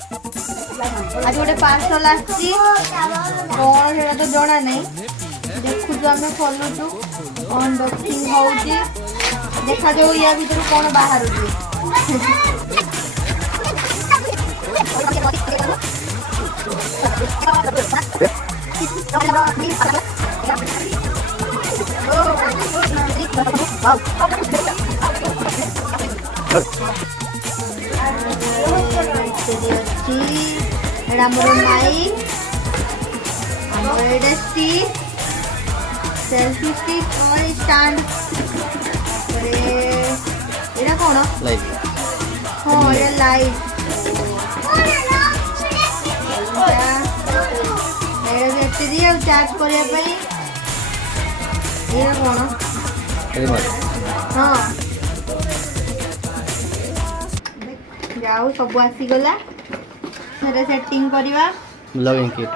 आज गोटे पार्सल आसी कौन से तो जना नहीं देखु आम खोलुचु अनबॉक्सिंग होउची देखा जाऊ या भीतर कौन बाहर माइक स्टिक सेल्फी स्टिक और स्टैंड एटा कौन लाइट हाँ ये लाइट बैटरी और चार्ज करने ये कौन हाँ जाऊ सब आसीगला सेटिंग करवा लॉगिंग किट